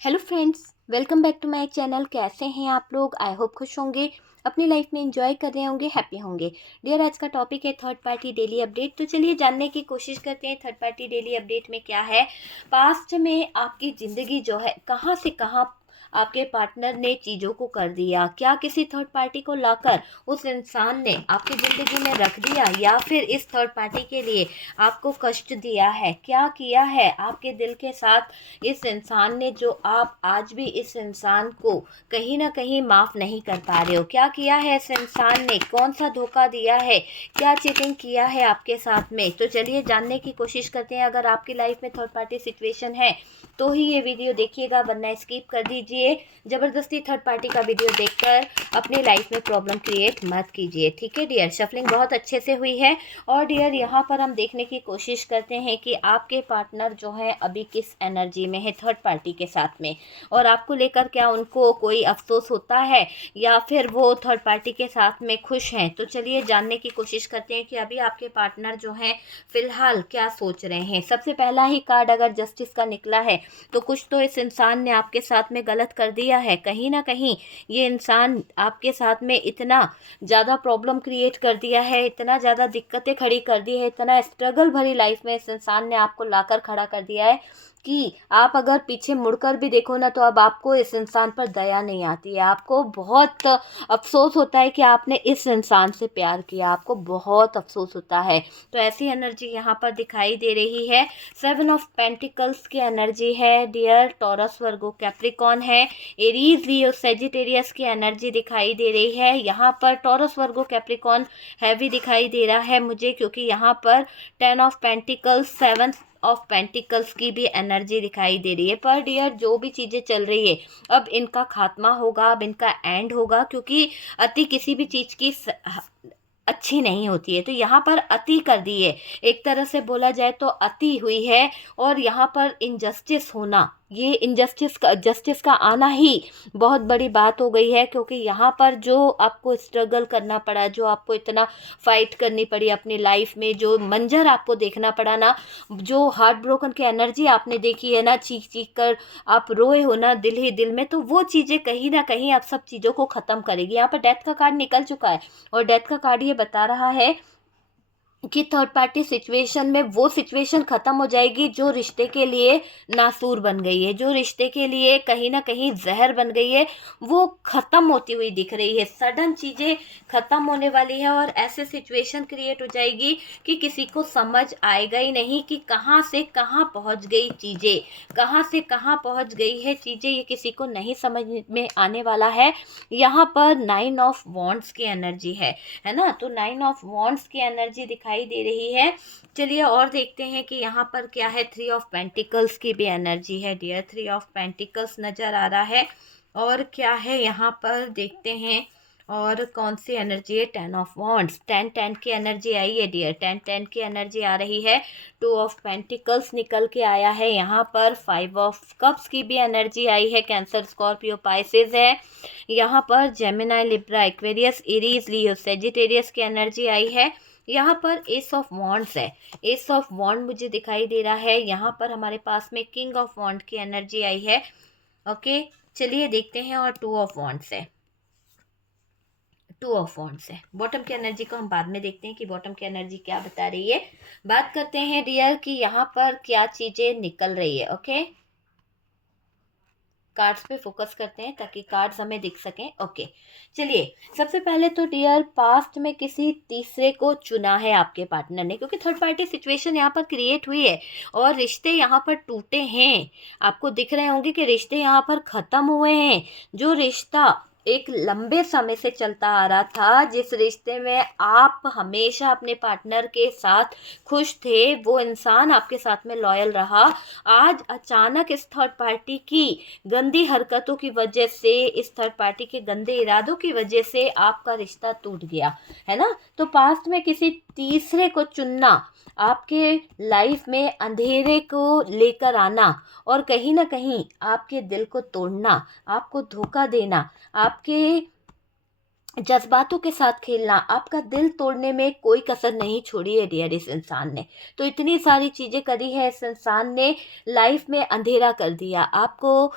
Hello friends, welcome back to my channel. कैसे हैं आप लोग? आई होप खुश होंगे, अपनी लाइफ में एंजॉय कर रहे होंगे, हैप्पी होंगे। डियर, आज का टॉपिक है थर्ड पार्टी डेली अपडेट। तो चलिए जानने की कोशिश करते हैं थर्ड पार्टी डेली अपडेट में क्या है। पास्ट में आपकी ज़िंदगी जो है कहाँ से कहाँ आपके पार्टनर ने चीज़ों को कर दिया, क्या किसी थर्ड पार्टी को लाकर उस इंसान ने आपकी ज़िंदगी में रख दिया, या फिर इस थर्ड पार्टी के लिए आपको कष्ट दिया है, क्या किया है आपके दिल के साथ इस इंसान ने, जो आप आज भी इस इंसान को कहीं ना कहीं माफ़ नहीं कर पा रहे हो। क्या किया है इस इंसान ने, कौन सा धोखा दिया है, क्या चीटिंग किया है आपके साथ में। तो चलिए जानने की कोशिश करते हैं। अगर आपकी लाइफ में थर्ड पार्टी सिचुएशन है तो ही ये वीडियो देखिएगा, वरना स्किप कर दीजिए। ज़बरदस्ती थर्ड पार्टी का वीडियो देखकर अपनी लाइफ में प्रॉब्लम क्रिएट मत कीजिए, ठीक है डियर। शफलिंग बहुत अच्छे से हुई है। और डियर, यहाँ पर हम देखने की कोशिश करते हैं कि आपके पार्टनर जो है अभी किस एनर्जी में है थर्ड पार्टी के साथ में, और आपको लेकर क्या उनको कोई अफसोस होता है, या फिर वो थर्ड पार्टी के साथ में खुश हैं। तो चलिए जानने की कोशिश करते हैं कि अभी आपके पार्टनर जो हैं फिलहाल क्या सोच रहे हैं। सबसे पहला ही कार्ड अगर जस्टिस का निकला है तो कुछ तो इस इंसान ने आपके साथ में गलत कर दिया है। कहीं ना कहीं ये इंसान आपके साथ में इतना ज़्यादा प्रॉब्लम क्रिएट कर दिया है, इतना ज़्यादा दिक्कतें खड़ी कर दी है, इतना स्ट्रगल भरी लाइफ में इस इंसान ने आपको लाकर खड़ा कर दिया है कि आप अगर पीछे मुड़कर भी देखो ना, तो अब आपको इस इंसान पर दया नहीं आती है। आपको बहुत अफसोस होता है कि आपने इस इंसान से प्यार किया, आपको बहुत अफसोस होता है। तो ऐसी एनर्जी यहाँ पर दिखाई दे रही है। 7 ऑफ पेंटिकल्स की एनर्जी है डियर। टॉरस, वर्गो, कैप्रिकॉन है, एरीज, लियो, सेजिटेरियस की एनर्जी दिखाई दे रही है। यहाँ पर टॉरस, वर्गो, कैप्रिकॉन हैवी दिखाई दे रहा है मुझे, क्योंकि यहाँ पर 10 ऑफ पेंटिकल्स, 7 ऑफ पेंटिकल्स की भी एनर्जी दिखाई दे रही है। पर डियर, जो भी चीज़ें चल रही है अब इनका खात्मा होगा, अब इनका एंड होगा, क्योंकि अति किसी भी चीज़ की अच्छी नहीं होती है। तो यहाँ पर अति कर दी है, एक तरह से बोला जाए तो अति हुई है। और यहाँ पर इनजस्टिस होना, ये जस्टिस का आना ही बहुत बड़ी बात हो गई है। क्योंकि यहाँ पर जो आपको स्ट्रगल करना पड़ा, जो आपको इतना फाइट करनी पड़ी अपनी लाइफ में, जो मंजर आपको देखना पड़ा ना, जो हार्ट ब्रोकन की एनर्जी आपने देखी है ना, चीख चीख कर आप रोए हो ना दिल ही दिल में, तो वो चीज़ें कहीं ना कहीं आप सब चीज़ों को ख़त्म करेगी। यहाँ पर डेथ का कार्ड निकल चुका है, और डेथ का कार्ड ये बता रहा है कि थर्ड पार्टी सिचुएशन में वो सिचुएशन ख़त्म हो जाएगी जो रिश्ते के लिए नासूर बन गई है, जो रिश्ते के लिए कहीं ना कहीं जहर बन गई है, वो ख़त्म होती हुई दिख रही है। सडन चीज़ें ख़त्म होने वाली है, और ऐसे सिचुएशन क्रिएट हो जाएगी कि किसी को समझ आएगा ही नहीं कि कहाँ से कहाँ पहुँच गई चीज़ें, कहाँ से कहाँ पहुँच गई है चीज़ें, ये किसी को नहीं समझ में आने वाला है। यहाँ पर 9 ऑफ वॉन्ड्स की एनर्जी है ना। तो 9 ऑफ वॉन्ड्स की एनर्जी दिखाई दे रही है। चलिए और देखते हैं कि यहाँ पर क्या है। 3 ऑफ पेंटिकल्स की भी एनर्जी है डियर। 3 ऑफ पेंटिकल्स नज़र आ रहा है। और क्या है यहाँ पर देखते हैं, और कौन सी एनर्जी है। 10 ऑफ वॉन्ड्स, 10 10 की एनर्जी आई है डियर। 10 10 की एनर्जी आ रही है। 2 ऑफ पेंटिकल्स निकल के आया है यहाँ पर। 5 ऑफ कप्स की भी एनर्जी आई है। कैंसर, स्कॉर्पियो, पाइसेस है यहाँ पर। जेमिनाई, लिब्रा, एक्वेरियस, एरीज, लियो, सेजिटेरियस की एनर्जी आई है। यहाँ पर एस ऑफ वॉन्ड्स है। एस ऑफ वॉन्ड मुझे दिखाई दे रहा है। यहाँ पर हमारे पास में किंग ऑफ वॉन्ड की एनर्जी आई है। ओके, चलिए देखते हैं। और 2 ऑफ वॉन्ड्स है। 2 ऑफ वॉन्ड्स है। बॉटम की एनर्जी को हम बाद में देखते हैं कि बॉटम की एनर्जी क्या बता रही है। बात करते हैं डियर कि यहाँ पर क्या चीज़ें निकल रही है। ओके, कार्ड्स पे फोकस करते हैं ताकि कार्ड्स हमें दिख सकें। ओके, चलिए सबसे पहले तो डियर, पास्ट में किसी तीसरे को चुना है आपके पार्टनर ने, क्योंकि थर्ड पार्टी सिचुएशन यहाँ पर क्रिएट हुई है और रिश्ते यहाँ पर टूटे हैं। आपको दिख रहे होंगे कि रिश्ते यहाँ पर ख़त्म हुए हैं। जो रिश्ता एक लंबे समय से चलता आ रहा था, जिस रिश्ते में आप हमेशा अपने पार्टनर के साथ खुश थे, वो इंसान आपके साथ में लॉयल रहा, आज अचानक इस थर्ड पार्टी की गंदी हरकतों की वजह से, इस थर्ड पार्टी के गंदे इरादों की वजह से आपका रिश्ता टूट गया है ना। तो पास्ट में किसी तीसरे को चुनना, आपके लाइफ में अंधेरे को लेकर आना, और कहीं ना कहीं आपके दिल को तोड़ना, आपको धोखा देना, आपके जज्बातों के साथ खेलना, आपका दिल तोड़ने में कोई कसर नहीं छोड़ी है डियर इस इंसान ने। तो इतनी सारी चीज़ें करी है इस इंसान ने, लाइफ में अंधेरा कर दिया आपको,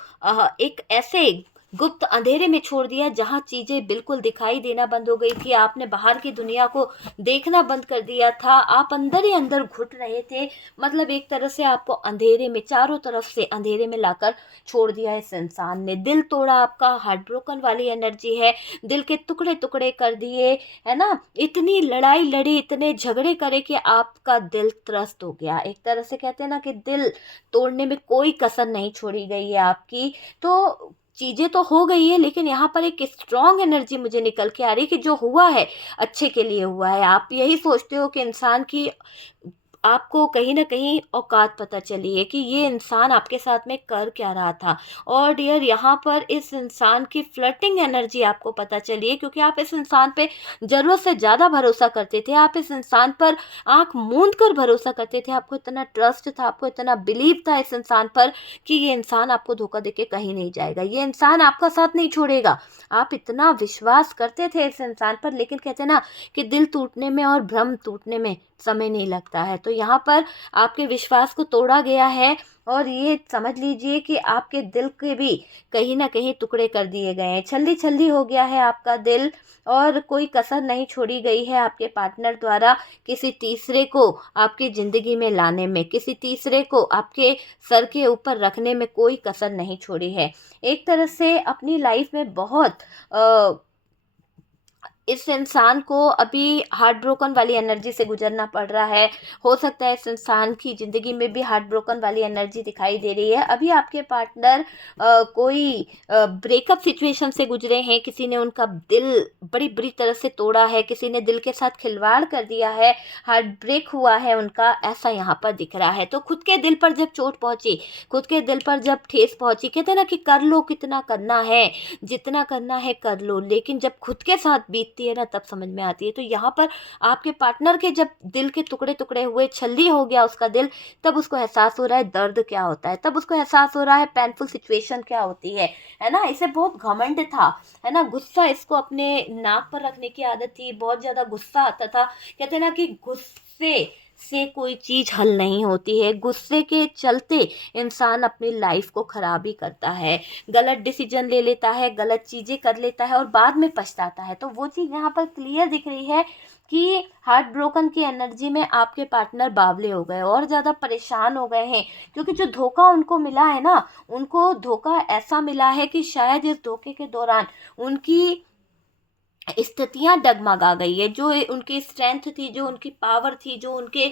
एक ऐसे गुप्त अंधेरे में छोड़ दिया जहाँ चीज़ें बिल्कुल दिखाई देना बंद हो गई थी। आपने बाहर की दुनिया को देखना बंद कर दिया था, आप अंदर ही अंदर घुट रहे थे। मतलब एक तरह से आपको अंधेरे में, चारों तरफ से अंधेरे में लाकर छोड़ दिया इस इंसान ने। दिल तोड़ा आपका, हार्ट ब्रोकन वाली एनर्जी है, दिल के टुकड़े टुकड़े कर दिए, है ना। इतनी लड़ाई लड़ी, इतने झगड़े करे कि आपका दिल त्रस्त हो गया। एक तरह से कहते हैं ना कि दिल तोड़ने में कोई कसर नहीं छोड़ी गई है आपकी। तो चीज़ें तो हो गई है, लेकिन यहाँ पर एक स्ट्रॉन्ग एनर्जी मुझे निकल के आ रही है कि जो हुआ है अच्छे के लिए हुआ है। आप यही सोचते हो कि इंसान की, आपको कहीं न कहीं औकात पता चली है कि ये इंसान आपके साथ में कर क्या रहा था। और डियर यहाँ पर इस इंसान की फ्लर्टिंग एनर्जी आपको पता चली है, क्योंकि आप इस इंसान पे ज़रूरत से ज़्यादा भरोसा करते थे। आप इस इंसान पर आँख मूंद कर भरोसा करते थे। आपको इतना ट्रस्ट था, आपको इतना बिलीव था इस इंसान पर कि ये इंसान आपको धोखा देके कहीं नहीं जाएगा। ये इंसान आपका साथ नहीं छोड़ेगा। आप इतना विश्वास करते थे इस इंसान पर, लेकिन कहते हैं ना कि दिल टूटने में और भ्रम टूटने में समय नहीं लगता है। तो यहाँ पर आपके विश्वास को तोड़ा गया है, और ये समझ लीजिए कि आपके दिल के भी कहीं न कहीं टुकड़े कर दिए गए हैं। छल्ली-छल्ली हो गया है आपका दिल, और कोई कसर नहीं छोड़ी गई है आपके पार्टनर द्वारा किसी तीसरे को आपकी ज़िंदगी में लाने में, किसी तीसरे को आपके सर के ऊपर रखने में कोई कसर नहीं छोड़ी है। एक तरह से अपनी लाइफ़ में बहुत अ इस इंसान को अभी हार्ट ब्रोकन वाली एनर्जी से गुजरना पड़ रहा है। हो सकता है इस इंसान की ज़िंदगी में भी हार्ट ब्रोकन वाली एनर्जी दिखाई दे रही है। अभी आपके पार्टनर कोई ब्रेकअप सिचुएशन से गुजरे हैं, किसी ने उनका दिल बड़ी बुरी तरह से तोड़ा है, किसी ने दिल के साथ खिलवाड़ कर दिया है, हार्ट ब्रेक हुआ है उनका, ऐसा यहाँ पर दिख रहा है। तो खुद के दिल पर जब चोट पहुँची, खुद के दिल पर जब ठेस पहुँची, कहते हैं ना कि कर लो कितना करना है, जितना करना है कर लो, लेकिन जब खुद के साथ बीतती है ना तब समझ में आती है। तो यहाँ पर आपके पार्टनर के जब दिल के टुकड़े टुकड़े हुए, छल्ली हो गया उसका दिल, तब उसको एहसास हो रहा है दर्द क्या होता है, तब उसको एहसास हो रहा है पेनफुल सिचुएशन क्या होती है ना। इसे बहुत घमंड था, है ना, गुस्सा इसको अपने नाक पर रखने की आदत थी, बहुत ज़्यादा गुस्सा आता था। कहते हैं ना कि गुस्से से कोई चीज़ हल नहीं होती है, गुस्से के चलते इंसान अपनी लाइफ को ख़राब ही करता है, गलत डिसीजन ले लेता है, गलत चीज़ें कर लेता है और बाद में पछताता है। तो वो चीज़ यहाँ पर क्लियर दिख रही है कि हार्ट ब्रोकन की एनर्जी में आपके पार्टनर बावले हो गए और ज़्यादा परेशान हो गए हैं, क्योंकि जो धोखा उनको मिला है ना, उनको धोखा ऐसा मिला है कि शायद इस धोखे के दौरान उनकी स्थितियाँ डगमगा गई है। जो उनकी स्ट्रेंथ थी, जो उनकी पावर थी, जो उनके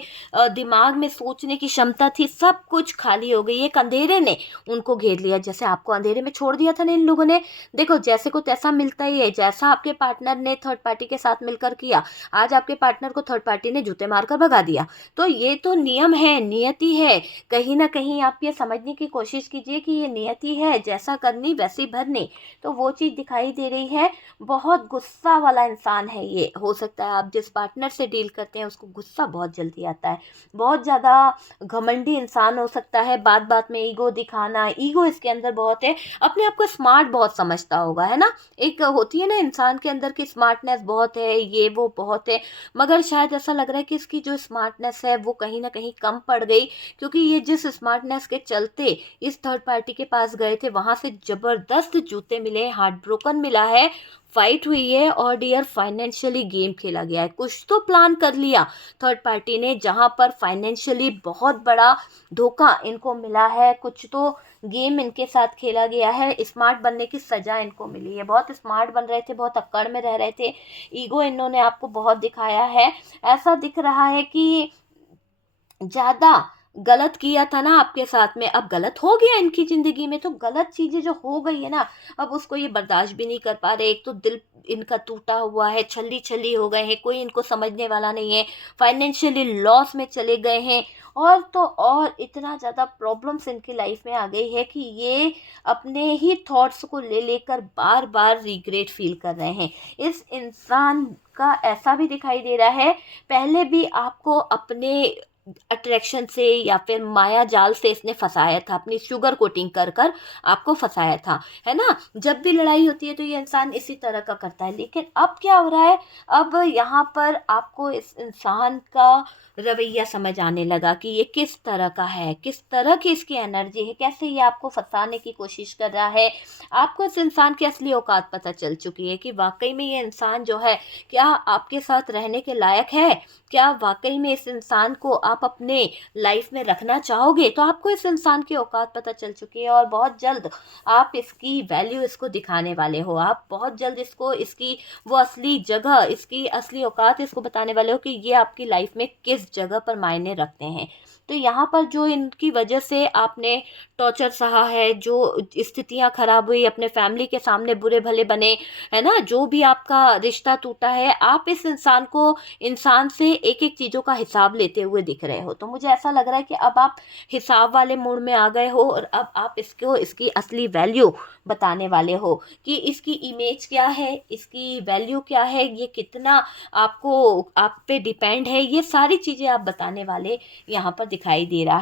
दिमाग में सोचने की क्षमता थी, सब कुछ खाली हो गई। एक अंधेरे ने उनको घेर लिया, जैसे आपको अंधेरे में छोड़ दिया था ना इन लोगों ने। देखो जैसे को तैसा मिलता ही है, जैसा आपके पार्टनर ने थर्ड पार्टी के साथ मिलकर किया, आज आपके पार्टनर को थर्ड पार्टी ने जूते मारकर भगा दिया। तो ये तो नियम है, नियति है। कहीं न कहीं आप ये समझने की कोशिश कीजिए कि ये नियति है, जैसा करनी वैसी भरनी। तो वो चीज़ दिखाई दे रही है। बहुत गुस्सा वाला इंसान है ये। हो सकता है आप जिस पार्टनर से डील करते हैं उसको गुस्सा बहुत जल्दी आता है, बहुत ज़्यादा घमंडी इंसान हो सकता है, बात बात में ईगो दिखाना, ईगो इसके अंदर बहुत है, अपने आप को स्मार्ट बहुत समझता होगा, है ना। एक होती है ना इंसान के अंदर की स्मार्टनेस बहुत है, ये वो बहुत है, मगर शायद ऐसा लग रहा है कि इसकी जो स्मार्टनेस है वो कहीं ना कहीं कम पड़ गई, क्योंकि ये जिस स्मार्टनेस के चलते इस थर्ड पार्टी के पास गए थे वहाँ से ज़बरदस्त जूते मिले, हार्ट ब्रोकन मिला है, फाइट हुई है और डियर फाइनेंशियली गेम खेला गया है। कुछ तो प्लान कर लिया थर्ड पार्टी ने, जहां पर फाइनेंशियली बहुत बड़ा धोखा इनको मिला है, कुछ तो गेम इनके साथ खेला गया है, स्मार्ट बनने की सजा इनको मिली है। बहुत स्मार्ट बन रहे थे, बहुत अक्कड़ में रह रहे थे, ईगो इन्होंने आपको बहुत दिखाया है। ऐसा दिख रहा है कि ज़्यादा गलत किया था ना आपके साथ में, अब गलत हो गया इनकी ज़िंदगी में, तो गलत चीज़ें जो हो गई है ना, अब उसको ये बर्दाश्त भी नहीं कर पा रहे। एक तो दिल इनका टूटा हुआ है, छल्ली-छल्ली हो गए हैं, कोई इनको समझने वाला नहीं है, फाइनेंशियली लॉस में चले गए हैं, और तो और इतना ज़्यादा प्रॉब्लम्स इनकी लाइफ में आ गई है कि ये अपने ही थॉट्स को ले लेकर बार-बार रिग्रेट फ़ील कर रहे हैं। इस इंसान का ऐसा भी दिखाई दे रहा है, पहले भी आपको अपने अट्रैक्शन से या फिर माया जाल से इसने फंसाया था, अपनी शुगर कोटिंग कर कर आपको फंसाया था, है ना। जब भी लड़ाई होती है तो ये इंसान इसी तरह का करता है। लेकिन अब क्या हो रहा है, अब यहाँ पर आपको इस इंसान का रवैया समझ आने लगा कि ये किस तरह का है, किस तरह की इसकी एनर्जी है, कैसे ये आपको फंसाने की कोशिश कर रहा है। आपको इस इंसान की असली औकात पता चल चुकी है कि वाकई में ये इंसान जो है क्या आपके साथ रहने के लायक है, क्या वाकई में इस इंसान को आप अपने लाइफ में रखना चाहोगे। तो आपको इस इंसान की औकात पता चल चुकी है और बहुत जल्द आप इसकी वैल्यू इसको दिखाने वाले हो। आप बहुत जल्द इसको इसकी वो असली जगह, इसकी असली औकात इसको बताने वाले हो कि ये आपकी लाइफ में किस जगह पर मायने रखते हैं। तो यहाँ पर जो इनकी वजह से आपने टॉर्चर सहा है, जो स्थितियाँ खराब हुई, अपने फैमिली के सामने बुरे भले बने, है ना, जो भी आपका रिश्ता टूटा है, आप इस इंसान को, इंसान से एक एक चीज़ों का हिसाब लेते हुए दिख रहे हो। तो मुझे ऐसा लग रहा है कि अब आप हिसाब वाले मूड में आ गए हो और अब आप इसको इसकी असली वैल्यू बताने वाले हो कि इसकी इमेज क्या है, इसकी वैल्यू क्या है, ये कितना आपको आप पे डिपेंड है, ये सारी चीज़ें आप बताने वाले यहाँ पर दिखाई दे रहा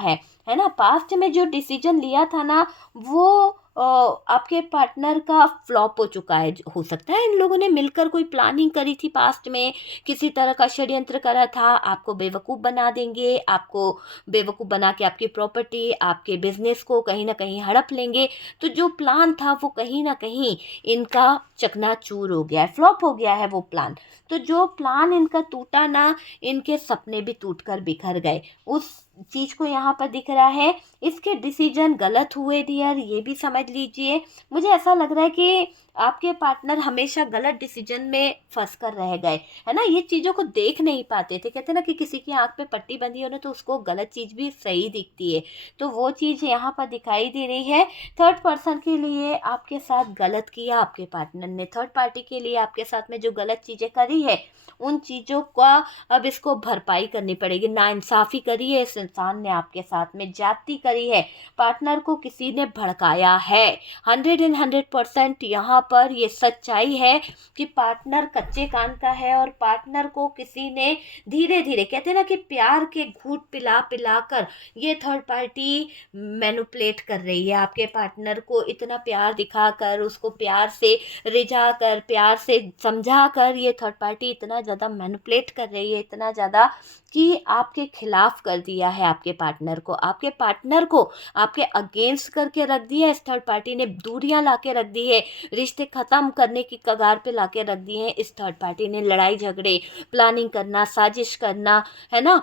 है ना। पास्ट में जो डिसीजन लिया था ना, वो आपके पार्टनर का फ्लॉप हो चुका है। हो सकता है इन लोगों ने मिलकर कोई प्लानिंग करी थी पास्ट में, किसी तरह का षड्यंत्र करा था, आपको बेवकूफ़ बना देंगे, आपको बेवकूफ़ बना के आपकी प्रॉपर्टी, आपके बिजनेस को कहीं ना कहीं हड़प लेंगे। तो जो प्लान था वो कहीं ना कहीं इनका चकनाचूर हो गया है, फ्लॉप हो गया है वो प्लान। तो जो प्लान इनका टूटा ना, इनके सपने भी टूट कर बिखर गए, उस चीज़ को यहाँ पर दिख रहा है। इसके डिसीजन गलत हुए डियर, ये भी समझ लीजिए। मुझे ऐसा लग रहा है कि आपके पार्टनर हमेशा गलत डिसीजन में फंस कर रह गए, है ना। ये चीज़ों को देख नहीं पाते थे। कहते ना कि किसी की आंख पे पट्टी बंधी हो ना तो उसको गलत चीज़ भी सही दिखती है। तो वो चीज़ यहाँ पर दिखाई दे रही है। थर्ड पर्सन के लिए आपके साथ गलत किया आपके पार्टनर ने, थर्ड पार्टी के लिए आपके साथ में जो गलत चीज़ें करी है, उन चीज़ों का अब इसको भरपाई करनी पड़ेगी। नाइंसाफ़ी करी है इस इंसान ने आपके साथ में, ज्यादती करी है, पार्टनर को किसी ने भड़काया है। 100% यहाँ पर ये सच्चाई है कि पार्टनर कच्चे कान का है और पार्टनर को किसी ने धीरे धीरे, कहते हैं ना कि प्यार के घूंट पिला पिला कर ये थर्ड पार्टी मैनिपुलेट कर रही है आपके पार्टनर को। इतना प्यार दिखाकर, उसको प्यार से रिझा कर, प्यार से समझा कर ये थर्ड पार्टी इतना ज़्यादा मैनिपुलेट कर रही है, इतना ज़्यादा कि आपके खिलाफ कर दिया है आपके पार्टनर को, आपके पार्टनर को आपके अगेंस्ट करके रख दिया है। इस थर्ड पार्टी ने दूरियां ला के रख दी है, रिश्ते ख़त्म करने की कगार पे ला के रख दिए हैं इस थर्ड पार्टी ने। लड़ाई झगड़े, प्लानिंग करना, साजिश करना, है ना।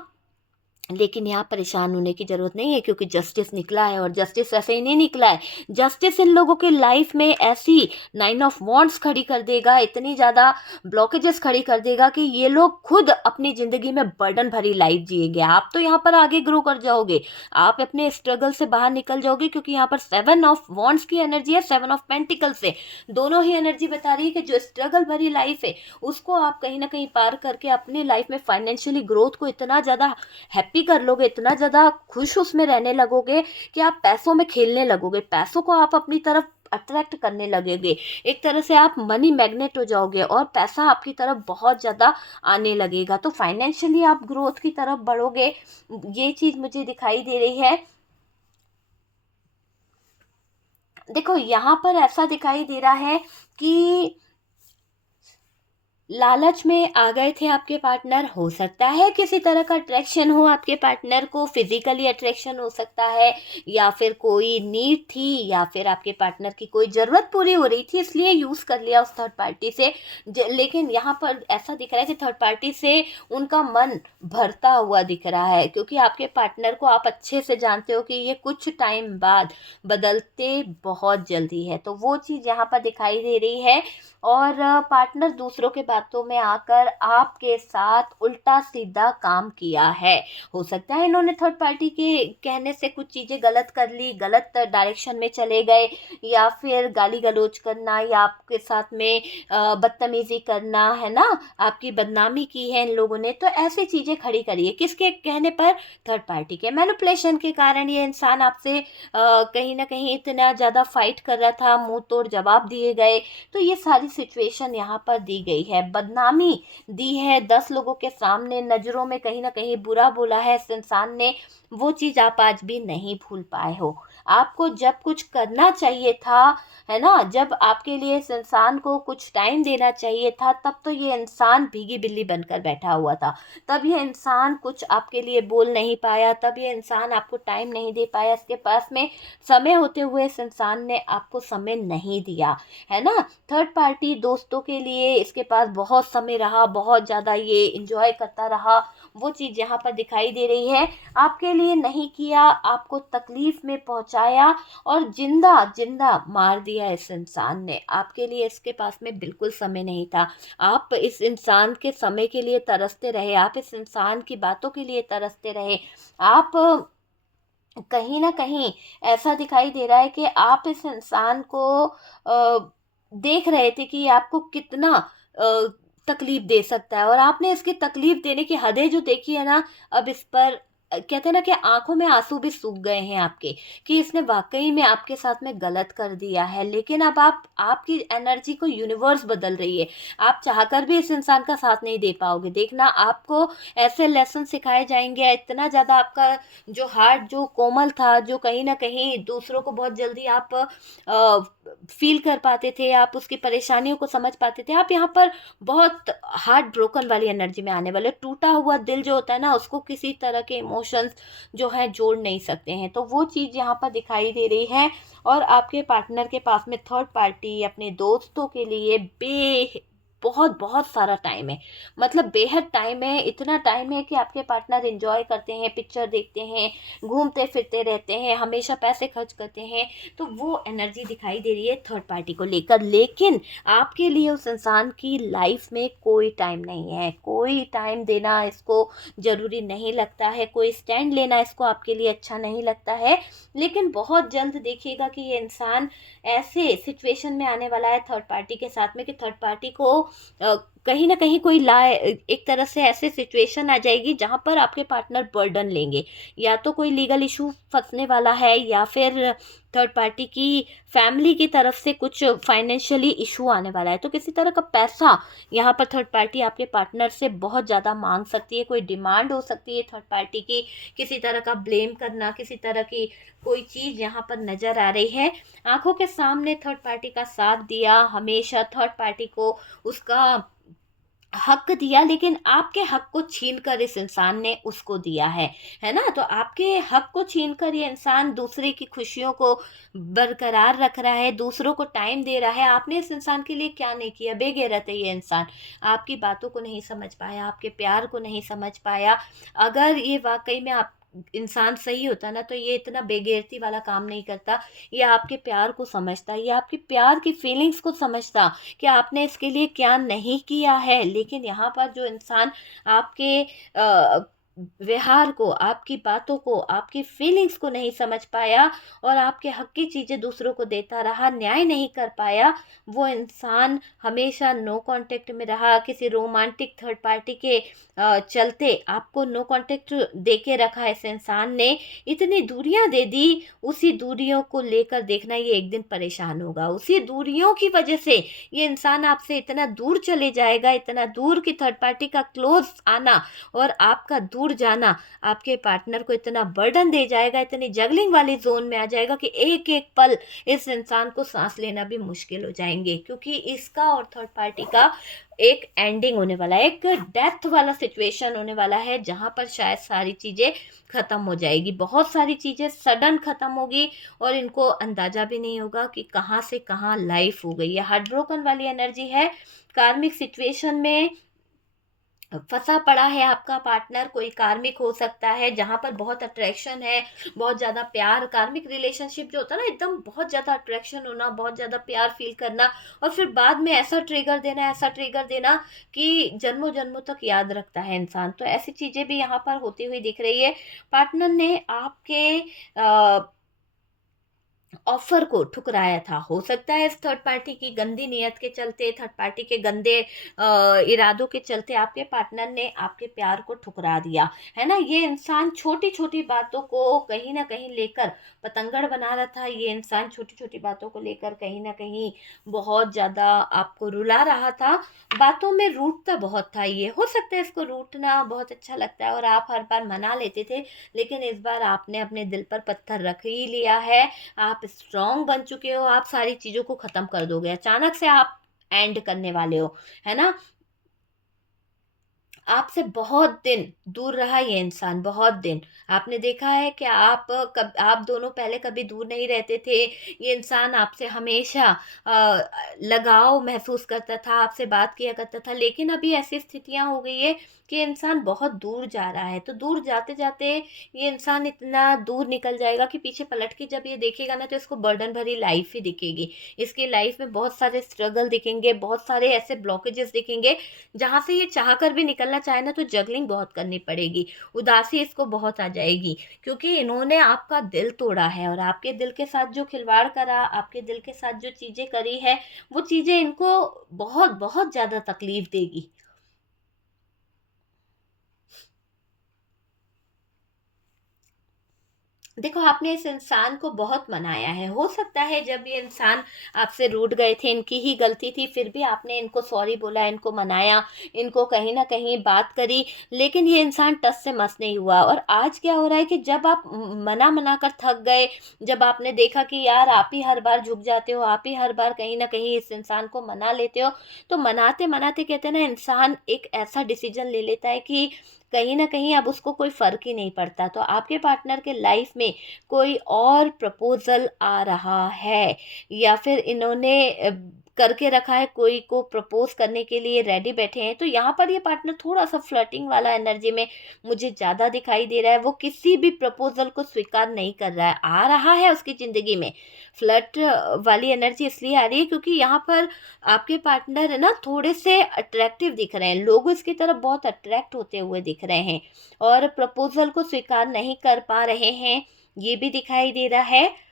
लेकिन यहाँ परेशान होने की ज़रूरत नहीं है क्योंकि जस्टिस निकला है और जस्टिस ऐसे ही नहीं निकला है। जस्टिस इन लोगों के लाइफ में ऐसी 9 ऑफ वॉन्ड्स खड़ी कर देगा, इतनी ज़्यादा ब्लॉकेजेस खड़ी कर देगा कि ये लोग खुद अपनी ज़िंदगी में बर्डन भरी लाइफ जिएंगे। आप तो यहाँ पर आगे ग्रो कर जाओगे, आप अपने स्ट्रगल से बाहर निकल जाओगे क्योंकि यहाँ पर 7 ऑफ वॉन्ड्स की एनर्जी है, 7 ऑफ पेंटिकल से। दोनों ही एनर्जी बता रही है कि जो स्ट्रगल भरी लाइफ है उसको आप कहीं ना कहीं पार करके अपनी लाइफ में फाइनेंशियली ग्रोथ को इतना ज़्यादा हैप्पी कर लोगे, इतना ज़्यादा खुश उसमें रहने लगोगे कि आप पैसों में खेलने लगोगे, पैसों को आप अपनी तरफ अट्रैक्ट करने लगेंगे। एक तरह से आप मनी मैग्नेट हो जाओगे और पैसा आपकी तरफ बहुत ज़्यादा आने लगेगा। तो फाइनेंशियली आप ग्रोथ की तरफ बढ़ोगे, ये चीज़ मुझे दिखाई दे रही है। देखो यहाँ पर ऐसा दिखाई दे रहा है कि लालच में आ गए थे आपके पार्टनर। हो सकता है किसी तरह का अट्रैक्शन हो आपके पार्टनर को, फिजिकली अट्रैक्शन हो सकता है, या फिर कोई नीड थी, या फिर आपके पार्टनर की कोई ज़रूरत पूरी हो रही थी इसलिए यूज़ कर लिया उस थर्ड पार्टी से। लेकिन यहाँ पर ऐसा दिख रहा है कि थर्ड पार्टी से उनका मन भरता हुआ दिख रहा है क्योंकि आपके पार्टनर को आप अच्छे से जानते हो कि ये कुछ टाइम बाद बदलते बहुत जल्दी है। तो वो चीज़ यहाँ पर दिखाई दे रही है। और पार्टनर दूसरों के बातों में आकर आपके साथ उल्टा सीधा काम किया है। हो सकता है इन्होंने थर्ड पार्टी के कहने से कुछ चीज़ें गलत कर ली, गलत डायरेक्शन में चले गए, या फिर गाली गलौज करना, या आपके साथ में बदतमीजी करना, है ना, आपकी बदनामी की है इन लोगों ने। तो ऐसी चीज़ें खड़ी करी है किसके कहने पर? थर्ड पार्टी के मैनिपुलेशन के कारण ये इंसान आपसे कहीं ना कहीं इतना ज़्यादा फाइट कर रहा था, मुंह तोड़ जवाब दिए गए। तो ये सारी सिचुएशन यहाँ पर दी गई है। बदनामी दी है, 10 लोगों के सामने नज़रों में कहीं न कहीं बुरा बोला है इस इंसान ने, वो चीज़ आप आज भी नहीं भूल पाए हो। आपको जब कुछ करना चाहिए था, है ना? जब आपके लिए इस इंसान को कुछ टाइम देना चाहिए था, तब तो ये इंसान भीगी बिल्ली बनकर बैठा हुआ था। तब ये इंसान कुछ आपके लिए बोल नहीं पाया, तब ये इंसान आपको टाइम नहीं दे पाया, इसके पास में समय होते हुए इस इंसान ने आपको समय नहीं दिया, है ना? थर्ड पार्टी दोस्तों के लिए इसके पास बहुत समय रहा, बहुत ज़्यादा ये एन्जॉय करता रहा, वो चीज़ यहाँ पर दिखाई दे रही है। आपके लिए नहीं किया, आपको तकलीफ़ में पहुँचाया और ज़िंदा मार दिया इस इंसान ने। आपके लिए इसके पास में बिल्कुल समय नहीं था। आप इस इंसान के समय के लिए तरसते रहे, आप इस इंसान की बातों के लिए तरसते रहे। आप कहीं न कहीं ऐसा दिखाई दे रहा है कि आप इस इंसान को देख रहे थे कि ये आपको कितना तकलीफ़ दे सकता है, और आपने इसकी तकलीफ़ देने की हदें जो देखी है ना, अब इस पर कहते हैं ना कि आँखों में आँसू भी सूख गए हैं आपके, कि इसने वाक़ई में आपके साथ में गलत कर दिया है। लेकिन अब आपकी एनर्जी को यूनिवर्स बदल रही है। आप चाहकर भी इस इंसान का साथ नहीं दे पाओगे। देखना, आपको ऐसे लेसन सिखाए जाएँगे, इतना ज़्यादा आपका जो हार्ट जो कोमल था, जो कहीं न कहीं दूसरों को बहुत जल्दी आप फ़ील कर पाते थे, आप उसकी परेशानियों को समझ पाते थे, आप यहाँ पर बहुत हार्ट ब्रोकन वाली एनर्जी में आने वाले हो। टूटा हुआ दिल जो होता है ना, उसको किसी तरह के इमोशंस जो हैं जोड़ नहीं सकते हैं। तो वो चीज़ यहाँ पर दिखाई दे रही है, और आपके पार्टनर के पास में थर्ड पार्टी अपने दोस्तों के लिए बहुत सारा टाइम है। मतलब बेहद टाइम है, इतना टाइम है कि आपके पार्टनर एन्जॉय करते हैं, पिक्चर देखते हैं, घूमते-फिरते रहते हैं, हमेशा पैसे खर्च करते हैं। तो वो एनर्जी दिखाई दे रही है थर्ड पार्टी को लेकर। लेकिन आपके लिए उस इंसान की लाइफ में कोई टाइम नहीं है, कोई टाइम देना इसको ज़रूरी नहीं लगता है, कोई स्टैंड लेना इसको आपके लिए अच्छा नहीं लगता है। लेकिन बहुत जल्द देखिएगा कि ये इंसान ऐसे सिचुएशन में आने वाला है थर्ड पार्टी के साथ में, कि थर्ड पार्टी को कहीं न कहीं कोई एक तरह से ऐसी सिचुएशन आ जाएगी जहाँ पर आपके पार्टनर बर्डन लेंगे। या तो कोई लीगल इश्यू फँसने वाला है, या फिर थर्ड पार्टी की फैमिली की तरफ से कुछ फाइनेंशियली इश्यू आने वाला है। तो किसी तरह का पैसा यहाँ पर थर्ड पार्टी आपके पार्टनर से बहुत ज़्यादा माँग सकती है, कोई डिमांड हो सकती है थर्ड पार्टी की, किसी तरह का ब्लेम करना, किसी तरह की कोई चीज़ यहाँ पर नज़र आ रही है। आँखों के सामने थर्ड पार्टी का साथ दिया, हमेशा थर्ड पार्टी को उसका हक दिया, लेकिन आपके हक को छीन कर इस इंसान ने उसको दिया है ना? तो आपके हक को छीन कर ये इंसान दूसरे की खुशियों को बरकरार रख रहा है, दूसरों को टाइम दे रहा है। आपने इस इंसान के लिए क्या नहीं किया? बेगैरत है ये इंसान। आपकी बातों को नहीं समझ पाया, आपके प्यार को नहीं समझ पाया। अगर ये वाक़ई में आप इंसान सही होता ना, तो ये इतना बेगैरती वाला काम नहीं करता। ये आपके प्यार को समझता, ये आपके प्यार की फीलिंग्स को समझता कि आपने इसके लिए क्या नहीं किया है। लेकिन यहाँ पर जो इंसान आपके व्यवहार को, आपकी बातों को, आपकी फीलिंग्स को नहीं समझ पाया, और आपके हक की चीज़ें दूसरों को देता रहा, न्याय नहीं कर पाया, वो इंसान हमेशा नो कॉन्टैक्ट में रहा। किसी रोमांटिक थर्ड पार्टी के चलते आपको नो कॉन्टैक्ट दे के रखा इस इंसान ने, इतनी दूरियां दे दी। उसी दूरियों को लेकर देखना, ये एक दिन परेशान होगा। उसी दूरियों की वजह से ये इंसान आपसे इतना दूर चले जाएगा, इतना दूर कि थर्ड पार्टी का क्लोज आना और आपका दूर जाना आपके पार्टनर को इतना बर्डन दे जाएगा, इतनी जगलिंग वाली ज़ोन में आ जाएगा कि एक-एक पल इस इंसान को साँस लेना भी मुश्किल हो जाएँगे, क्योंकि इसका और थर्ड पार्टी का एक एंडिंग होने वाला है, एक डेथ वाला सिचुएशन होने वाला है, जहाँ पर शायद सारी चीज़ें ख़त्म हो जाएगी। बहुत सारी चीज़ें सडन ख़त्म होगी, और इनको अंदाज़ा भी नहीं होगा कि कहाँ से कहाँ लाइफ़ हो गई है। हार्ट ब्रोकन वाली एनर्जी है, कार्मिक सिचुएशन में फँसा पड़ा है आपका पार्टनर। कोई कार्मिक हो सकता है जहाँ पर बहुत अट्रैक्शन है, बहुत ज़्यादा प्यार। कार्मिक रिलेशनशिप जो होता है ना, एकदम बहुत ज़्यादा अट्रैक्शन होना, बहुत ज़्यादा प्यार फ़ील करना, और फिर बाद में ऐसा ट्रिगर देना कि जन्मों-जन्मों तक याद रखता है इंसान। तो ऐसी चीज़ें भी यहाँ पर होती हुई दिख रही है। पार्टनर ने आपके ऑफर को ठुकराया था। हो सकता है इस थर्ड पार्टी की गंदी नीयत के चलते, थर्ड पार्टी के गंदे इरादों के चलते आपके पार्टनर ने आपके प्यार को ठुकरा दिया, है ना। ये इंसान छोटी छोटी बातों को कहीं ना कहीं लेकर पतंगड़ बना रहा था। ये इंसान छोटी छोटी बातों को लेकर कहीं ना कहीं बहुत ज्यादा आपको रुला रहा था। बातों में रूठता बहुत था। ये हो सकता है इसको रूठना बहुत अच्छा लगता है और आप हर बार मना लेते थे, लेकिन इस बार आपने अपने दिल पर पत्थर रख ही लिया है। आप स्ट्रांग बन चुके हो, आप सारी चीजों को खत्म कर दोगे, अचानक से आप एंड करने वाले हो, है ना। आपसे बहुत दिन दूर रहा ये इंसान, बहुत दिन। आपने देखा है कि आप दोनों पहले कभी दूर नहीं रहते थे। ये इंसान आपसे हमेशा लगाव महसूस करता था, आपसे बात किया करता था, लेकिन अभी ऐसी स्थितियां हो गई है कि इंसान बहुत दूर जा रहा है। तो दूर जाते जाते ये इंसान इतना दूर निकल जाएगा कि पीछे पलट के जब ये देखेगा ना, तो इसको बर्डन भरी लाइफ ही दिखेगी। इसकी लाइफ में बहुत सारे स्ट्रगल दिखेंगे, बहुत सारे ऐसे ब्लॉकेजेस दिखेंगे जहां से ये चाह कर भी निकलना चाहे ना, तो जगलिंग बहुत करनी पड़ेगी, उदासी इसको बहुत आ जाएगी, क्योंकि इन्होंने आपका दिल तोड़ा है। और आपके दिल के साथ जो खिलवाड़ करा, आपके दिल के साथ जो चीजें करी है, वो चीजें इनको बहुत बहुत ज्यादा तकलीफ देगी। देखो, आपने इस इंसान को बहुत मनाया है। हो सकता है जब ये इंसान आपसे रूठ गए थे, इनकी ही गलती थी, फिर भी आपने इनको सॉरी बोला, इनको मनाया, इनको कहीं ना कहीं बात करी, लेकिन ये इंसान टस से मस नहीं हुआ। और आज क्या हो रहा है कि जब आप मना मना कर थक गए, जब आपने देखा कि यार आप ही हर बार झुक जाते हो, आप ही हर बार कहीं ना कहीं इस इंसान को मना लेते हो, तो मनाते मनाते कहते हैं ना, इंसान एक ऐसा डिसीजन ले लेता है कि कहीं ना कहीं अब उसको कोई फर्क ही नहीं पड़ता। तो आपके पार्टनर के लाइफ में कोई और प्रपोजल आ रहा है, या फिर इन्होंने करके रखा है, कोई को प्रपोज करने के लिए रेडी बैठे हैं। तो यहाँ पर ये पार्टनर थोड़ा सा फ्लर्टिंग वाला एनर्जी में मुझे ज्यादा दिखाई दे रहा है। वो किसी भी प्रपोजल को स्वीकार नहीं कर रहा है। आ रहा है उसकी जिंदगी में फ्लर्ट वाली एनर्जी इसलिए आ रही है क्योंकि यहाँ पर आपके पार्टनर है ना, थोड़े से अट्रैक्टिव दिख रहे हैं, लोग इसकी तरफ बहुत अट्रैक्ट होते हुए दिख रहे हैं, और प्रपोजल को स्वीकार नहीं कर पा रहे हैं, ये भी दिखाई दे रहा है।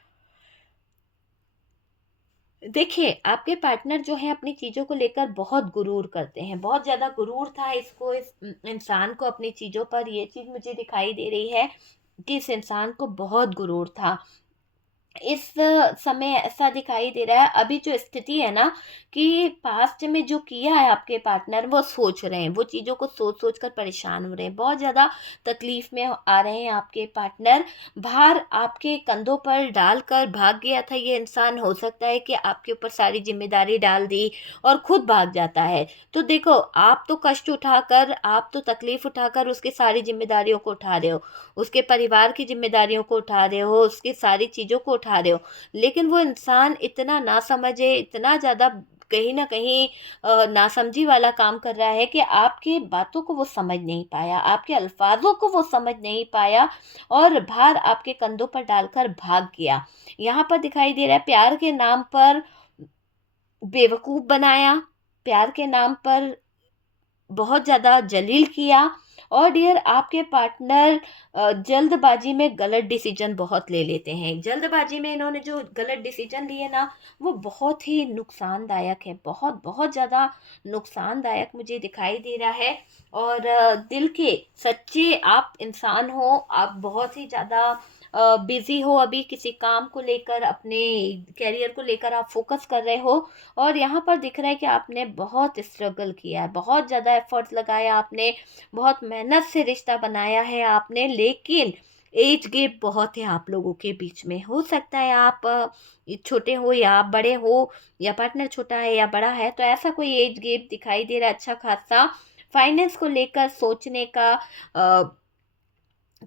देखिए, आपके पार्टनर जो है अपनी चीजों को लेकर बहुत गुरूर करते हैं, बहुत ज्यादा गुरूर था इसको, इस इंसान को अपनी चीजों पर। ये चीज मुझे दिखाई दे रही है कि इस इंसान को बहुत गुरूर था। इस समय ऐसा दिखाई दे रहा है, अभी जो स्थिति है ना, कि पास्ट में जो किया है आपके पार्टनर, वो सोच रहे हैं, वो चीज़ों को सोच सोच कर परेशान हो रहे हैं, बहुत ज़्यादा तकलीफ में आ रहे हैं आपके पार्टनर। भार आपके कंधों पर डालकर भाग गया था ये इंसान। हो सकता है कि आपके ऊपर सारी जिम्मेदारी डाल दी और खुद भाग जाता है। तो देखो, आप तो कष्ट उठाकर, आप तो तकलीफ उठाकर उसकी सारी जिम्मेदारियों को उठा रहे हो, उसके परिवार की जिम्मेदारियों को उठा रहे हो, उसकी सारी चीज़ों को उठा रहे हो, लेकिन वो इंसान इतना ना समझे, इतना ज़्यादा कहीं ना कहीं नासमझी वाला काम कर रहा है कि आपकी बातों को वो समझ नहीं पाया, आपके अल्फाजों को वो समझ नहीं पाया, और भार आपके कंधों पर डालकर भाग गया। यहाँ पर दिखाई दे रहा है प्यार के नाम पर बेवकूफ़ बनाया, प्यार के नाम पर बहुत ज़्यादा जलील किया। और डियर, आपके पार्टनर जल्दबाजी में गलत डिसीजन बहुत ले लेते हैं। जल्दबाजी में इन्होंने जो गलत डिसीजन लिए ना, वो बहुत ही नुकसानदायक है, बहुत बहुत ज़्यादा नुकसानदायक मुझे दिखाई दे रहा है। और दिल के सच्चे आप इंसान हो, आप बहुत ही ज़्यादा बिजी हो, अभी किसी काम को लेकर, अपने कैरियर को लेकर आप फोकस कर रहे हो। और यहाँ पर दिख रहा है कि आपने बहुत स्ट्रगल किया है, बहुत ज़्यादा एफर्ट्स लगाया आपने, बहुत मेहनत से रिश्ता बनाया है आपने, लेकिन एज गैप बहुत है आप लोगों के बीच में। हो सकता है आप छोटे हो या आप बड़े हो, या पार्टनर छोटा है या बड़ा है, तो ऐसा कोई एज गैप दिखाई दे रहा है अच्छा खासा। फाइनेंस को लेकर सोचने का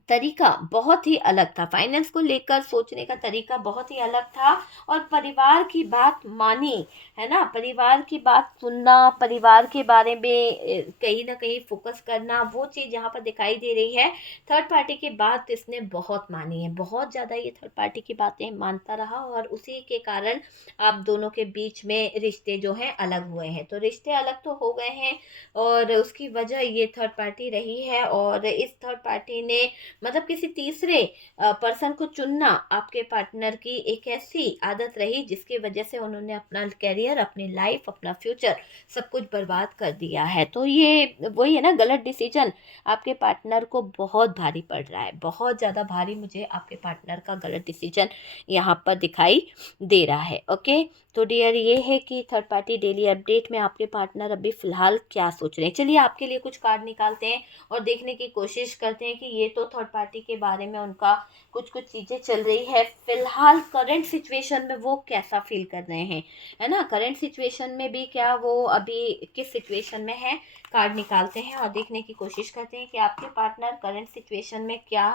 तरीका बहुत ही अलग था, फाइनेंस को लेकर सोचने का तरीका बहुत ही अलग था। और परिवार की बात मानी, है ना, परिवार की बात सुनना, परिवार के बारे में कहीं ना कहीं फोकस करना, वो चीज़ यहाँ पर दिखाई दे रही है। थर्ड पार्टी की बात इसने बहुत मानी है, बहुत ज़्यादा ये थर्ड पार्टी की बातें मानता रहा, और उसी के कारण आप दोनों के बीच में रिश्ते जो हैं अलग हुए हैं। तो रिश्ते अलग तो हो गए हैं, और उसकी वजह ये थर्ड पार्टी रही है। और इस थर्ड पार्टी ने मतलब किसी तीसरे पर्सन को चुनना आपके पार्टनर की एक ऐसी आदत रही जिसकी वजह से उन्होंने अपना करियर, अपनी लाइफ, अपना फ्यूचर सब कुछ बर्बाद कर दिया है। तो ये वही है ना, गलत डिसीजन आपके पार्टनर को बहुत भारी पड़ रहा है, बहुत ज़्यादा भारी मुझे आपके पार्टनर का गलत डिसीजन यहाँ पर दिखाई दे रहा है। ओके, तो डियर ये है कि थर्ड पार्टी डेली अपडेट में आपके पार्टनर अभी फ़िलहाल क्या सोच रहे हैं। चलिए आपके लिए कुछ कार्ड निकालते हैं और देखने की कोशिश करते हैं कि ये तो थर्ड पार्टी के बारे में उनका कुछ कुछ चीज़ें चल रही है, फ़िलहाल करंट सिचुएशन में वो कैसा फील कर रहे हैं, है ना। करंट सिचुएशन में भी क्या वो अभी किस सिचुएशन में है, कार्ड निकालते हैं और देखने की कोशिश करते हैं कि आपके पार्टनर करंट सिचुएशन में क्या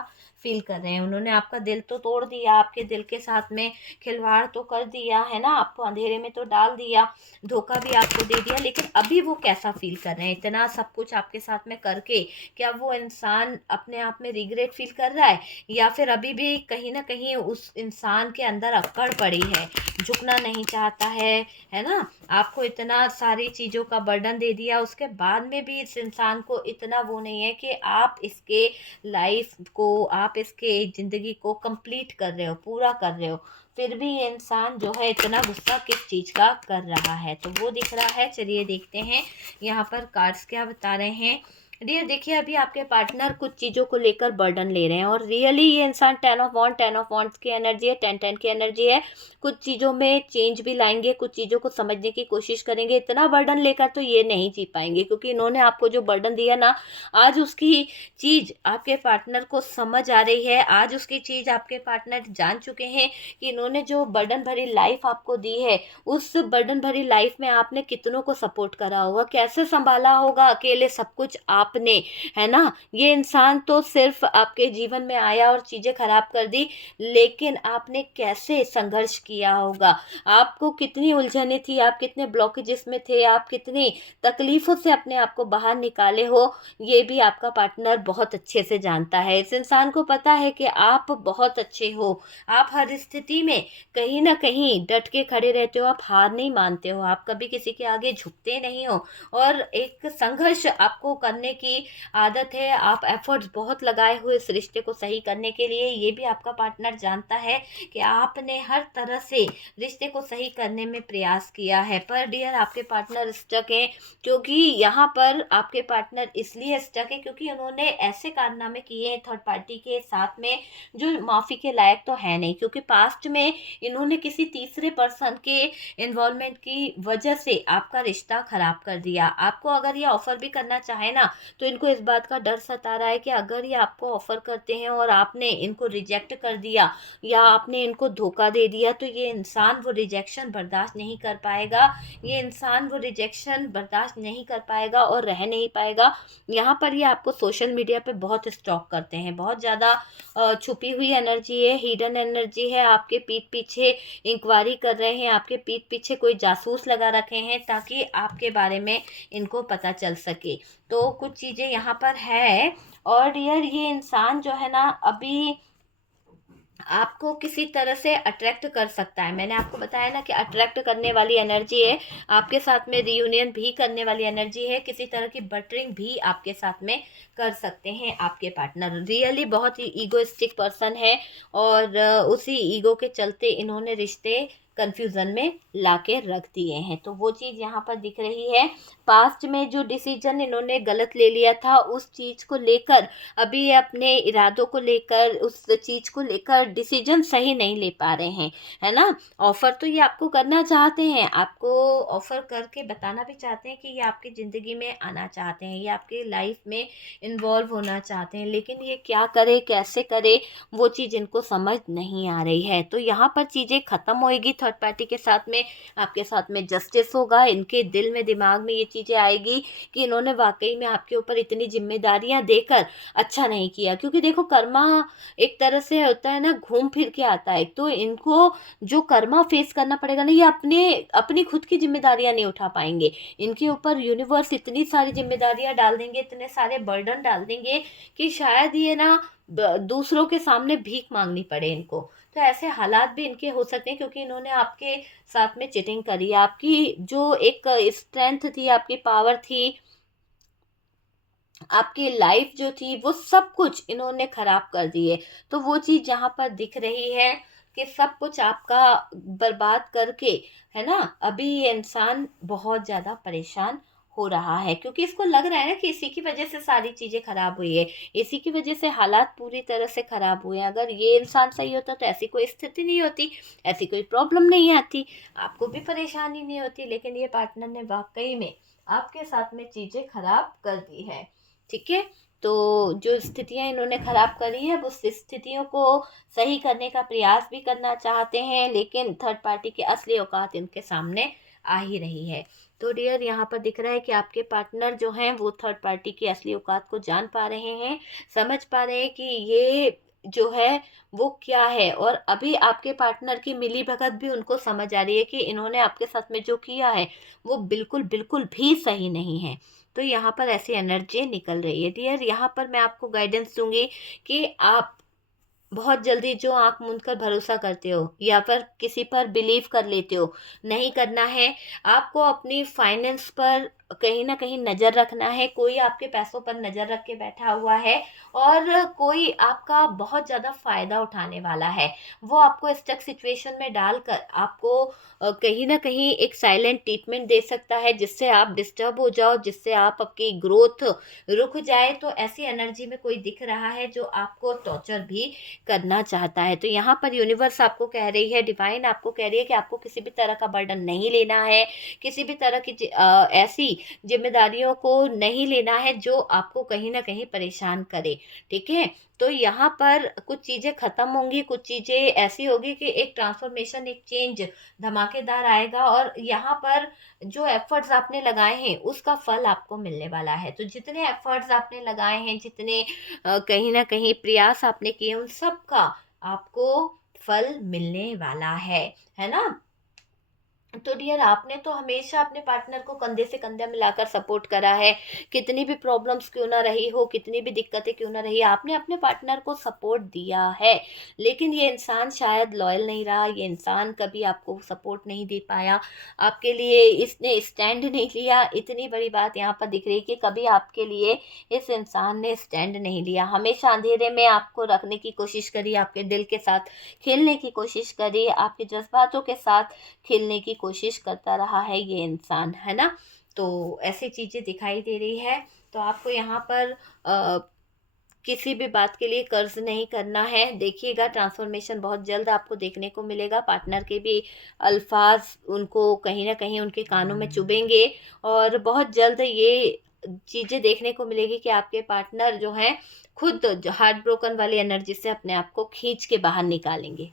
फील कर रहे हैं। उन्होंने आपका दिल तो तोड़ दिया, आपके दिल के साथ में खिलवाड़ तो कर दिया है ना, आपको अंधेरे में तो डाल दिया, धोखा भी आपको दे दिया, लेकिन अभी वो कैसा फील कर रहे हैं इतना सब कुछ आपके साथ में करके। क्या वो इंसान अपने आप में रिग्रेट फील कर रहा है, या फिर अभी भी कहीं ना कहीं उस इंसान के अंदर अकड़ पड़ी है, झुकना नहीं चाहता है ना। आपको इतना सारी चीज़ों का बर्डन दे दिया, उसके बाद में भी इस इंसान को इतना वो नहीं है कि आप इसके लाइफ को, आप इसके ज़िंदगी को कंप्लीट कर रहे हो, पूरा कर रहे हो, फिर भी ये इंसान जो है इतना गुस्सा किस चीज़ का कर रहा है, तो वो दिख रहा है। चलिए देखते हैं यहाँ पर कार्ड्स क्या बता रहे हैं। डियर देखिए, अभी आपके पार्टनर कुछ चीज़ों को लेकर बर्डन ले रहे हैं और रियली ये इंसान टेन ऑफ वॉन्ट्स की एनर्जी है, 10 की एनर्जी है। कुछ चीज़ों में चेंज भी लाएंगे, कुछ चीज़ों को समझने की कोशिश करेंगे। इतना बर्डन लेकर तो ये नहीं जी पाएंगे, क्योंकि इन्होंने आपको जो बर्डन दिया ना, आज उसकी चीज़ आपके पार्टनर को समझ आ रही है, आज उसकी चीज़ आपके पार्टनर जान चुके हैं कि इन्होंने जो बर्डन भरी लाइफ आपको दी है, उस बर्डन भरी लाइफ में आपने कितनों को सपोर्ट करा होगा, कैसे संभाला होगा अकेले सब कुछ आपने, है ना। ये इंसान तो सिर्फ आपके जीवन में आया और चीज़ें खराब कर दी, लेकिन आपने कैसे संघर्ष किया होगा, आपको कितनी उलझने थी, आप कितने ब्लॉकेजेस में थे, आप कितनी तकलीफ़ों से अपने आप को बाहर निकाले हो, ये भी आपका पार्टनर बहुत अच्छे से जानता है। इस इंसान को पता है कि आप बहुत अच्छे हो, आप हर स्थिति में कहीं ना कहीं डट के खड़े रहते हो, आप हार नहीं मानते हो, आप कभी किसी के आगे झुकते नहीं हो, और एक संघर्ष आपको करने की आदत है, आप एफर्ट्स बहुत लगाए हुए इस रिश्ते को सही करने के लिए। ये भी आपका पार्टनर जानता है कि आपने हर तरह से रिश्ते को सही करने में प्रयास किया है, पर डियर आपके पार्टनर स्टक हैं। क्योंकि यहाँ पर आपके पार्टनर इसलिए स्टक है क्योंकि उन्होंने ऐसे कारनामे किए हैं थर्ड पार्टी के साथ में जो माफ़ी के लायक तो है नहीं, क्योंकि पास्ट में इन्होंने किसी तीसरे पर्सन के इन्वॉल्वमेंट की वजह से आपका रिश्ता खराब कर दिया। आपको अगर ये ऑफ़र भी करना चाहे ना, तो इनको इस बात का डर सता रहा है कि अगर ये आपको ऑफ़र करते हैं और आपने इनको रिजेक्ट कर दिया या आपने इनको धोखा दे दिया, तो ये इंसान वो रिजेक्शन बर्दाश्त नहीं कर पाएगा, ये इंसान वो रिजेक्शन बर्दाश्त नहीं कर पाएगा और रह नहीं पाएगा। यहाँ पर ये आपको सोशल मीडिया पे बहुत स्टॉक करते हैं, बहुत ज़्यादा छुपी हुई एनर्जी है, हिडन एनर्जी है, आपके पीठ पीछे इंक्वायरी कर रहे हैं, आपके पीठ पीछे कोई जासूस लगा रखे हैं ताकि आपके बारे में इनको पता चल सके। तो कुछ चीज़ें यहाँ पर है। और डियर ये इंसान जो है ना, अभी आपको किसी तरह से अट्रैक्ट कर सकता है। मैंने आपको बताया ना कि अट्रैक्ट करने वाली एनर्जी है, आपके साथ में रियूनियन भी करने वाली एनर्जी है, किसी तरह की बटरिंग भी आपके साथ में कर सकते हैं आपके पार्टनर। रियली बहुत ही ईगोइस्टिक पर्सन है और उसी ईगो के चलते इन्होंने रिश्ते कन्फ्यूज़न में लाके रख दिए हैं। तो वो चीज़ यहाँ पर दिख रही है। पास्ट में जो डिसीजन इन्होंने गलत ले लिया था, उस चीज़ को लेकर अभी ये अपने इरादों को लेकर, उस चीज़ को लेकर डिसीजन सही नहीं ले पा रहे हैं, है ना। ऑफ़र तो ये आपको करना चाहते हैं, आपको ऑफ़र करके बताना भी चाहते हैं कि ये आपकी ज़िंदगी में आना चाहते हैं, ये आपकी लाइफ में इन्वॉल्व होना चाहते हैं, लेकिन ये क्या करे, कैसे करे, वो चीज़ इनको समझ नहीं आ रही है। तो यहाँ पर चीज़ें ख़त्म होएगी थर्ड पार्टी के साथ में, आपके साथ में जस्टिस होगा, इनके दिल में, दिमाग में ये चीज़ें आएगी कि इन्होंने वाकई में आपके ऊपर इतनी जिम्मेदारियाँ देकर अच्छा नहीं किया। क्योंकि देखो, कर्मा एक तरह से होता है ना, घूम फिर के आता है, तो इनको जो कर्मा फेस करना पड़ेगा ना, ये अपनी खुद की जिम्मेदारियां नहीं उठा पाएंगे, इनके ऊपर यूनिवर्स इतनी सारी जिम्मेदारियां डाल देंगे, इतने सारे बर्डन डाल देंगे कि शायद ये ना दूसरों के सामने भीख मांगनी पड़े इनको। तो ऐसे हालात भी इनके हो सकते हैं, क्योंकि इन्होंने आपके साथ में चीटिंग करी। आपकी जो एक स्ट्रेंथ थी, आपकी पावर थी, आपकी लाइफ जो थी वो सब कुछ इन्होंने खराब कर दी है। तो वो चीज़ जहाँ पर दिख रही है कि सब कुछ आपका बर्बाद करके, है ना, अभी ये इंसान बहुत ज़्यादा परेशान हो रहा है, क्योंकि इसको लग रहा है ना कि इसी की वजह से सारी चीज़ें खराब हुई है, इसी की वजह से हालात पूरी तरह से खराब हुए हैं। अगर ये इंसान सही होता तो ऐसी कोई स्थिति नहीं होती, ऐसी कोई प्रॉब्लम नहीं आती, आपको भी परेशानी नहीं होती। लेकिन ये पार्टनर ने वाकई में आपके साथ में चीज़ें खराब कर दी है। ठीक है, तो जो स्थितियां इन्होंने खराब करी है, वो स्थितियों को सही करने का प्रयास भी करना चाहते हैं, लेकिन थर्ड पार्टी की असली औकात इनके सामने आ ही रही है। तो डियर, यहाँ पर दिख रहा है कि आपके पार्टनर जो हैं वो थर्ड पार्टी की असली औकात को जान पा रहे हैं, समझ पा रहे हैं कि ये जो है वो क्या है। और अभी आपके पार्टनर की मिली भगत भी उनको समझ आ रही है कि इन्होंने आपके साथ में जो किया है वो बिल्कुल बिल्कुल भी सही नहीं है। तो यहाँ पर ऐसी एनर्जी निकल रही है डियर। यहाँ पर मैं आपको गाइडेंस दूंगी कि आप बहुत जल्दी जो आंख मूंद कर भरोसा करते हो या फिर किसी पर बिलीव कर लेते हो, नहीं करना है। आपको अपनी फाइनेंस पर कहीं ना कहीं नज़र रखना है। कोई आपके पैसों पर नज़र रख के बैठा हुआ है और कोई आपका बहुत ज़्यादा फ़ायदा उठाने वाला है। वो आपको स्टक सिचुएशन में डालकर आपको कहीं ना कहीं एक साइलेंट ट्रीटमेंट दे सकता है, जिससे आप डिस्टर्ब हो जाओ, जिससे आप आपकी ग्रोथ रुक जाए। तो ऐसी एनर्जी में कोई दिख रहा है जो आपको टॉर्चर भी करना चाहता है। तो यहाँ पर यूनिवर्स आपको कह रही है, डिवाइन आपको कह रही है कि आपको किसी भी तरह का बर्डन नहीं लेना है, किसी भी तरह की ऐसी जिम्मेदारियों को नहीं लेना है जो आपको कहीं ना कहीं परेशान करे। ठीक है, तो यहाँ पर कुछ चीज़ें खत्म होंगी, कुछ चीज़ें ऐसी होगी कि एक ट्रांसफॉर्मेशन, एक चेंज धमाकेदार आएगा। और यहाँ पर जो एफर्ट्स आपने लगाए हैं उसका फल आपको मिलने वाला है। तो जितने एफर्ट्स आपने लगाए हैं, जितने कहीं ना कहीं प्रयास आपने किए, उन सब का आपको फल मिलने वाला है ना। तो डियर, आपने तो हमेशा अपने पार्टनर को कंधे से कंधा मिलाकर सपोर्ट करा है। कितनी भी प्रॉब्लम्स क्यों ना रही हो, कितनी भी दिक्कतें क्यों ना रही, आपने अपने पार्टनर को सपोर्ट दिया है। लेकिन ये इंसान शायद लॉयल नहीं रहा, ये इंसान कभी आपको सपोर्ट नहीं दे पाया, आपके लिए इसने स्टैंड नहीं लिया। इतनी बड़ी बात यहाँ पर दिख रही है कि कभी आपके लिए इस इंसान ने स्टैंड नहीं लिया। हमेशा अंधेरे में आपको रखने की कोशिश करी, आपके दिल के साथ खेलने की कोशिश करी, आपके जज्बातों के साथ खेलने की कोशिश करता रहा है ये इंसान, है ना। तो ऐसी चीज़ें दिखाई दे रही है। तो आपको यहाँ पर किसी भी बात के लिए कर्ज नहीं करना है। देखिएगा, ट्रांसफॉर्मेशन बहुत जल्द आपको देखने को मिलेगा। पार्टनर के भी अल्फाज उनको कहीं ना कहीं उनके कानों में चुभेंगे, और बहुत जल्द ये चीज़ें देखने को मिलेगी कि आपके पार्टनर जो हैं खुद हार्ट ब्रोकन वाली एनर्जी से अपने आप को खींच के बाहर निकालेंगे।